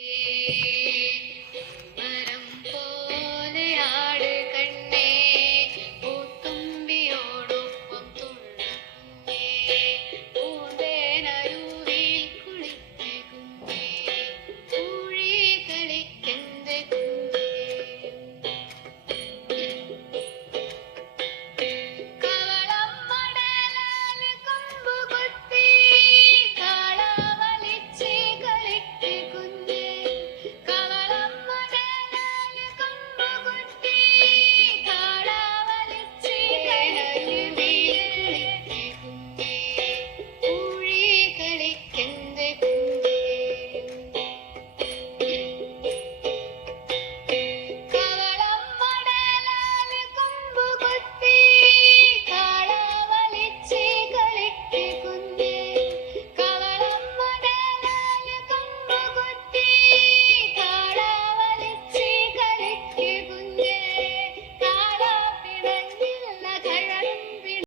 Happy